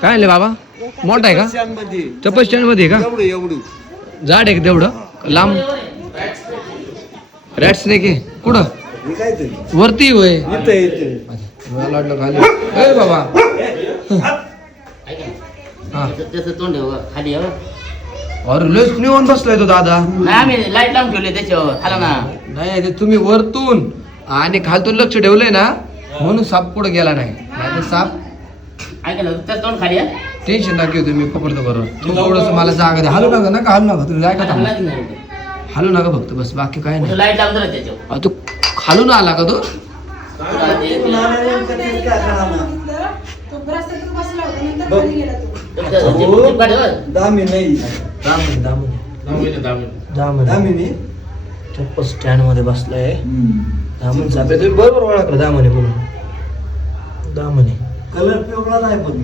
काय ले बाबा मोठा आहे का? चप्पल स्टँड मध्ये का? जाड आहे तेवढं लांब? रॅट स्नेक आहे कुठं? वरती होय मला वाटलं खाली. ए बाबा खाली अरे लस निवून बसलाय तो दादा. आम्ही लाईट लावून ठेवले त्याच्यावर खाला ना. नाही ते तुम्ही वरतून आणि खालतून लक्ष ठेवलंय ना म्हणून साप पुढे गेला नाही. नाही तर साप ऐका ना त्या तोंड खाली टेन्शन नका घेऊ तुम्ही पकडतो बरोबर. तू थोडस मला जागा दे. हलू नका नका हलू नका तुम्ही जाय का थांबा. हलू नका फक्त बस बाकी काय नाही. लाईट लावून त्याच्यावर तू खालून आला का तो? चप्पल स्टँड मध्ये बसलाय. दामन साहेब तुम्ही बरोबर ओळखलं दामने बोलून. दामने कलर पिवळा नाही पण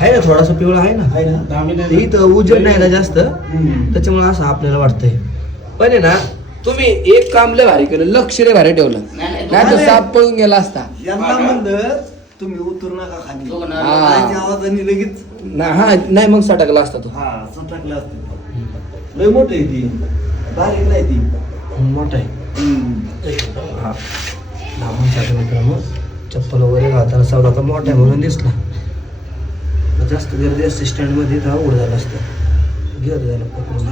आहे ना थोडासा पिवळा आहे ना. इथं उजेड नाही ना जास्त त्याच्यामुळे असं आपल्याला वाटतंय. पण आहे ना तुम्ही एक काम लय भारी केलं. लक्ष लय भारी ठेवलं नाही तर साप पळून गेला असता. यांना म्हणलं तुम्ही उतरू नका खाली. आवाजाने लगेच हा नाही मग सटकला असता तो. हा सटकला असतो. लय मोठे ती बारीक नाही ती मोठा आहे. हा दामनसाठी मित्रांनो चप्पल वगैरे घालताना सवरा का मोठा आहे म्हणून दिसला. जास्त गर्दी असते स्टँड मध्ये तर अवघड झालं असतं. गिअर झालं पकडून.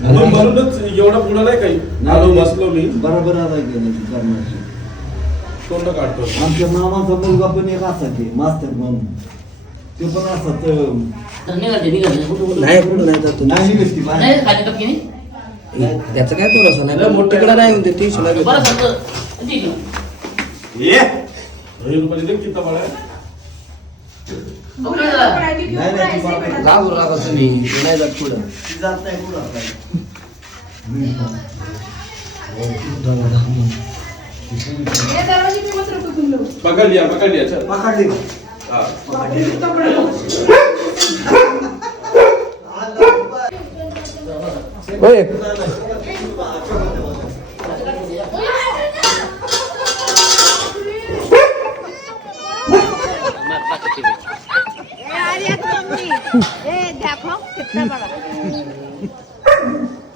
म्हणूनच एवढा पुढं नाही काही आलो बसलो मी बरोबर आला गेली तोंड काढतो. आमच्या मामाचा मुलगा पण एक असायचे मास्तर म्हणून ते पण असत नाही कुठं नाही जातो नाही निघती बाहेर. त्याचं काय भरोसा नाही. मोठीकडे नाही म्हणते ती शिला नाही नाही ती बरोबर. जाऊ नका तुम्ही नाही जात पुढं. ती जात नाही पुढं आपल्याला. पकड लिया चल. पकडली का? हा. होय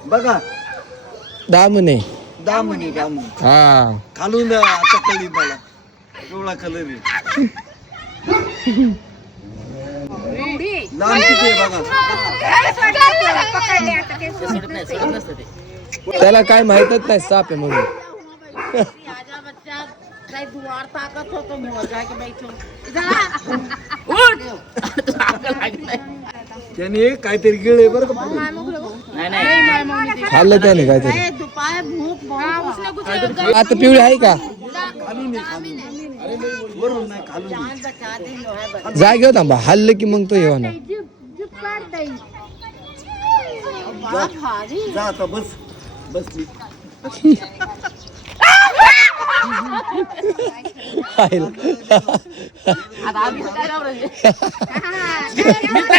बघा दामने दामनी दामनी हा खालून आता कळली मला पिवळा कलर आहे. लांब किती आहे बघा. त्याला काय माहितच नाही साप आहे म्हणून. त्याने काहीतरी गिळे बरं का खाल्लं त्याने काहीतरी. आता पिवळी आहे का? वरून नाही खालून. जागेवर थांबा हल्लं की मग तो येवा ना. जा आता बस बसली. मित्र